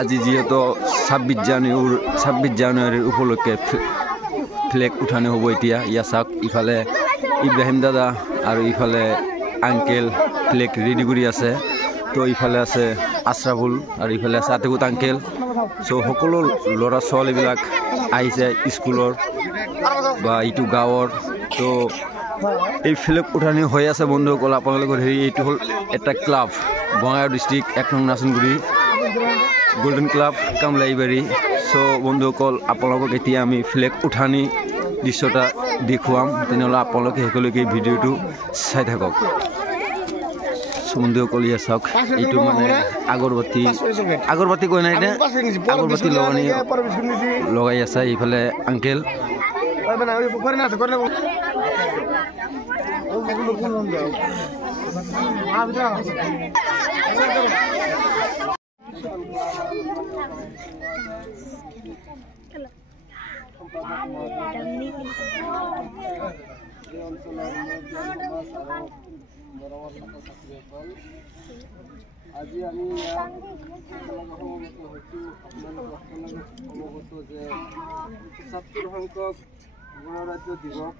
আজি যেহেতু 26 জানুৱাৰীৰ উপলক্ষে ফ্লেগ উঠানি হ'ব এতিয়া ইয়া চাওক ইফালে ইব্ৰাহিম দাদা আৰু ইফালে আঙ্কেল ফ্লেগ ৰেডি কৰি আছে তো ইফালে আছে আশৰাফুল আৰু ইফালে আছে আতিকুত আঙ্কেল সো সকলো ল'ৰা ছোৱালীবিলাক আহিছে স্কুলৰ বা ইটো গাঁৱৰ তো এই ফ্লেগ উঠানি হৈ আছে বন্ধুসকল আপোনালোকৰ এইটো হ'ল এটা ক্লাব বঙাইগাঁও ডিষ্ট্ৰিক্ট 1 নং নাচনগুৰি গোল্ডেন ক্লাব কামলাইবাৰী সো বন্ধুসকল আপোনালোকক এতিয়া আমি ফ্লেগ উঠানি দৃশ্যটা দেখুৱাম তেনেহ'লে আপোনালোকে সকলোকে ভিডিঅ'টো চাই থাকক বন্ধুসকল ইয়া চাওক এইটো মানে আগৰবাতি কৈ নাই আগৰবাতি লগাই আছে এইফালে আঙ্কেল আজি আমি অৱগত যে ৭৭ সংখ্যক গণৰাজ্য দিৱস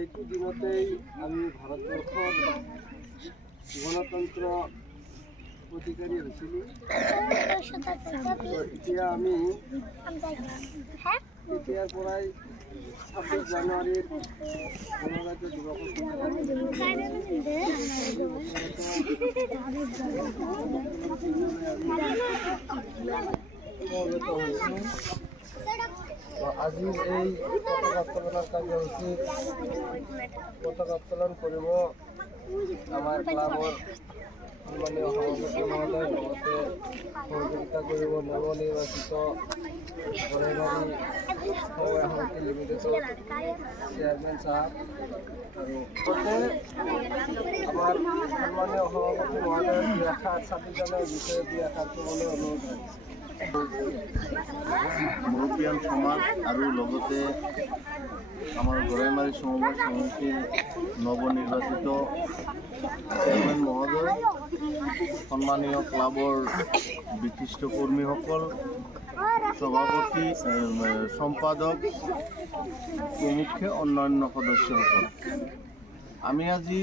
এইটো দিনতেই আমি ভাৰতবৰ্ষৰ গণতন্ত্ৰ অধিকাৰী হৈছিলোঁ এতিয়া আমি এতিয়াৰ পৰাই 26 জানুৱাৰীৰ গণৰাজ্য দিৱস আজিৰ এই পতাকা উত্তোলনৰ কাৰ্যসূচীত পতাকা উত্তোলন কৰিব আমাৰ ক্লাবৰ সন্মানীয় সভাপতি মহোদয় লগতে সহযোগিতা কৰিব নৱনিৰ্বাচিত গড়েমাৰী সমবায় সমিতি লিমিটেডৰ চেয়াৰমেন চাহাব আৰু আমাৰ সন্মানীয় সভাপতি মহোদয়ৰ 26 জানুৱাৰীৰ বিষয়ে ব্যাখ্যা কৰিবলৈ অনুৰোধ মুৰব্বীয়ান সমাজ আৰু লগতে আমাৰ গড়েমাৰী সমবায় সমিতিৰ নৱনিৰ্বাচিত চেয়াৰমেন মহোদয় সন্মানীয় ক্লাবৰ বিশিষ্ট কৰ্মীসকল সভাপতি সম্পাদক প্ৰমুখ্যে অন্যান্য সদস্যসকল আমি আজি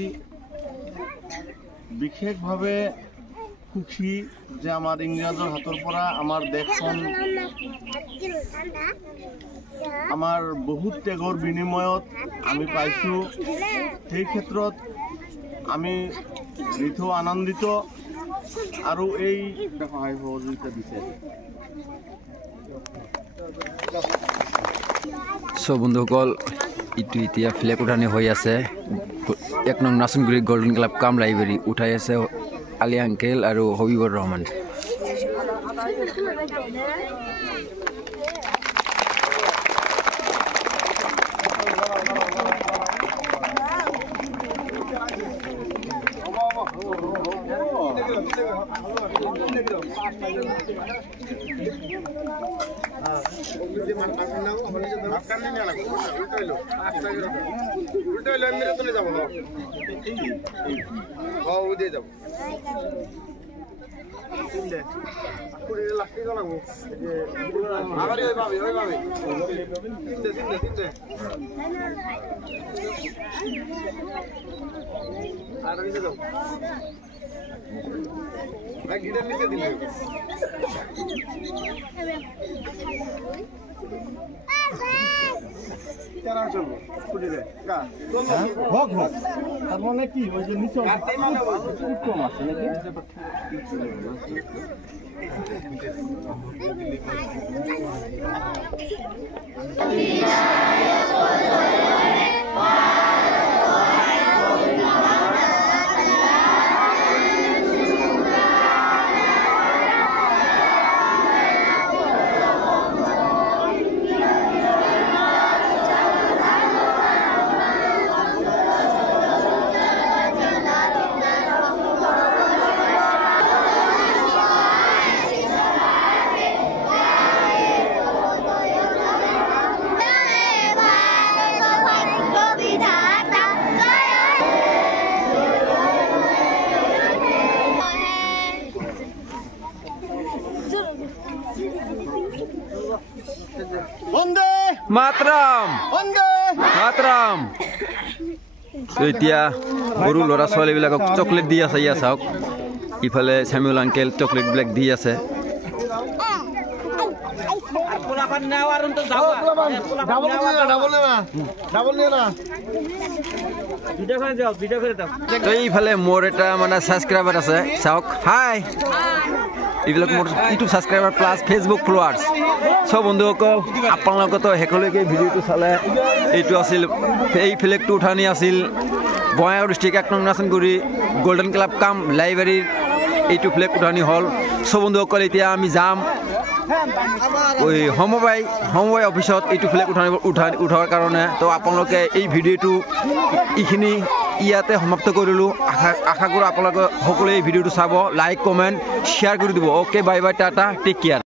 বিশেষভাৱে সুখী যে আমাৰ ইংৰাজৰ হাতৰ পৰা আমাৰ দেশখন আমাৰ বহুত ত্যাগৰ বিনিময়ত আমি পাইছোঁ সেই ক্ষেত্ৰত আমি নিথৌ আনন্দিত আৰু এই সহায় সহযোগিতা দিছে সো বন্ধুসকল ইটো এতিয়া ফ্লেগ উঠানি হৈ আছে 1 নং নাচনগুৰি গোল্ডেন ক্লাব কামলাইবাৰী উঠাই আছে আলী আঙ্কেল আৰু হবিবুৰ ৰহমান মানে কি ওই যে নিচে কম আছে নাকি Vida. বন্দে মাতৰম বন্দে মাতৰম তো এতিয়া সৰু ল'ৰা ছোৱালীবিলাকক চকলেট দি আছে ইয়া চাওক ইফালে স্যামুৱেল আংকেল চকলেটবিলাক দি আছে তো এইফালে মোৰ এটা মানে ছাবস্ক্ৰাইবাৰ আছে চাওক হাই এইবিলাক মোৰ YouTube subscriber plus Facebook followers সব বন্ধুসকল আপোনালোকেতো শেষলৈকে ভিডিঅ'টো চালে এইটো আছিল এই ফ্লেগটো উঠানি আছিল বঙাইগাঁও ডিষ্ট্ৰিক্ট 1 নং নাচনগুৰি গোল্ডেন ক্লাব কাম লাইব্ৰেৰীৰ এইটো ফ্লেগ উঠানি হ'ল সব বন্ধুসকল এতিয়া আমি যাম ওই সমবায় অফিসত এইটো ফ্লেগ উঠাৰ কাৰণে তো আপোনালোকে এই ভিডিঅ'টো এইখিনি ইয়াতে সমাপ্ত কৰিলোঁ আশা কৰোঁ আপোনালোকে সকলোৱে এই ভিডিঅ'টো চাব লাইক কমেণ্ট শ্বেয়াৰ কৰি দিব okay bye bye tata take care